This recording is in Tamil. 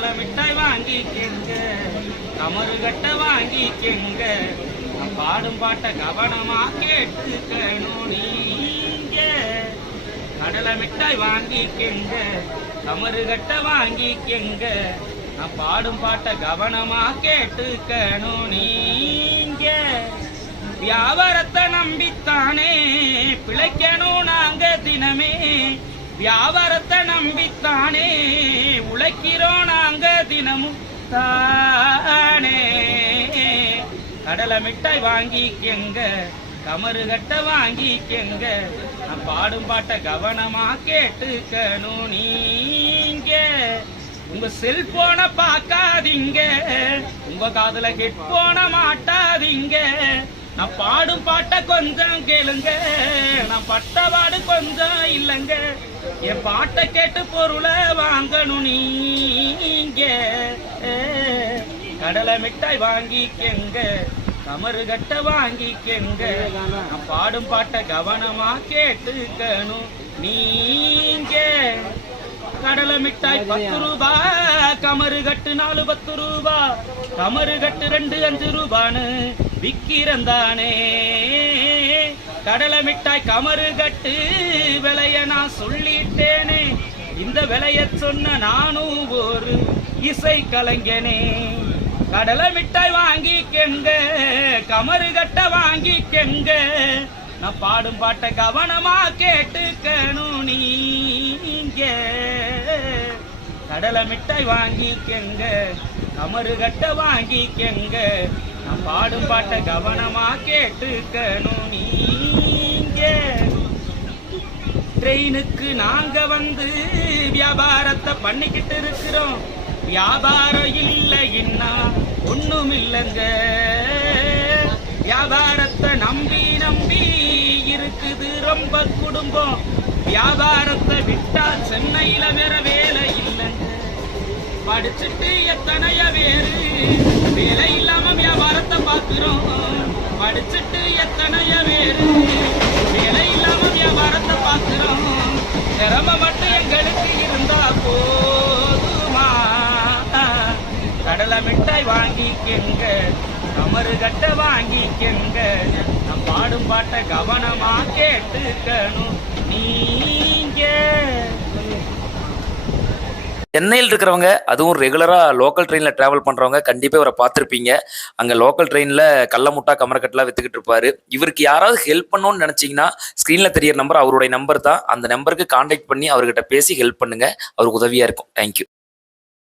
கடலை மிட்டாய் வாங்கிக்கெங்க, கமரு கட்ட வாங்கிக்கெங்க, நான் பாடும் பாட்ட கவனமா கேட்டுக்கணும் நீங்க. கடலை மிட்டாய் வாங்கிக்கெங்க, கமரு கட்ட வாங்கிக்கெங்க, நான் பாடும் பாட்ட கவனமா கேட்டுக்கணும் நீங்க. வியாபாரத்தை நம்பித்தானே பிழைக்கணும் நாங்க தினமே, வியாபாரத்தை நம்பித்தானே உழைக்கிறோம் நாங்க தினமும் தானே. கடலை மிட்டாய் வாங்கிக்கெங்க, கமரு கட்ட வாங்கிக்கெங்க, நான் பாடும் பாட்ட கவனமா கேட்டுக்கணும் நீங்க. உங்க செல்போனை பார்க்காதீங்க, உங்க காதுல ஹெட்போன மாட்டாதீங்க, நான் பாடும் பாட்ட கொஞ்சம் கேளுங்க, நான் பட்டவாடு கொஞ்சம் இல்லைங்க. என் பாட்டை கேட்டு பொருளை வாங்கணும் நீங்க. கடலை மிட்டாய் வாங்கிக்கெங்க, கமரு கட்ட வாங்கிக்கெங்க, நான் பாடும் பாட்ட கவனமா கேட்டுக்கணும் நீங்க. கடலை மிட்டாய் 10 ரூபா, கமரு கட்டு 4 10 ரூபா, கமரு கட்டு 2 5 ரூபான்னு விக்கிறந்தானே. கடலை மிட்டாய் கமரு கட்டு விலைய நான் சொல்லிட்டேனே, இந்த விலைய சொன்ன நானும் ஒரு இசை கலைஞனே. கடலை மிட்டாய் வாங்கிக்கெங்க, கமரு கட்ட வாங்கிக்கெங்க, நான் பாடும் பாட்ட கவனமா கேட்டுக்கணும் நீங்க. கடலை மிட்டாய் வாங்கிக்கெங்க, கமரு கட்ட வாங்கிக்கெங்க, நான் பாடும் பாட்ட கவனமா கேட்டுக்கணும் நீங்க. ட்ரெயினுக்கு நாங்க வந்து வியாபாரத்தை பண்ணிக்கிட்டு இருக்கிறோம், வியாபாரம் இல்லைன்னா ஒண்ணும் இல்லைங்க. வியாபாரத்தை நம்பி நம்பி இருக்குது ரொம்ப குடும்பம், வியாபாரத்தை விட்டா சென்னையில வேற வேலை இல்லைங்க. படிச்சுட்டு எத்தனைய வேறு வேலை இல்லாம வியாபாரத்தை பார்க்கிறோம், படிச்சுட்டு எத்தனைய வேறு வேலை இல்லாம வியாபாரத்தை பார்க்கிறோம். திறமை மட்டும் எங்களுக்கு இருந்தா போதுமா. கடலை மிட்டாய் வாங்கிக்கெங்க, கமரு கட்ட வாங்கிக்கெங்க, நான் பாடும் பாட்ட கவனமா கேட்டுக்கணும் நீங்க. சென்னையில் இருக்கிறவங்க, அதுவும் ரெகுலராக லோக்கல் ட்ரெயினில் ட்ராவல் பண்ணுறவங்க கண்டிப்பாக இவரை பார்த்துருப்பீங்க. அங்கே லோக்கல் ட்ரெயினில் கடல முட்டா கமரக்கட்டெலாம் விற்றுக்கிட்டு இருப்பார். இவருக்கு யாராவது ஹெல்ப் பண்ணணும்னு நினச்சிங்கன்னா ஸ்க்ரீனில் தெரியிற நம்பர் அவருடைய நம்பர் தான். அந்த நம்பருக்கு கான்டாக்ட் பண்ணி அவர்கிட்ட பேசி ஹெல்ப் பண்ணுங்கள், அவருக்கு உதவியாக இருக்கும். தேங்க்யூ.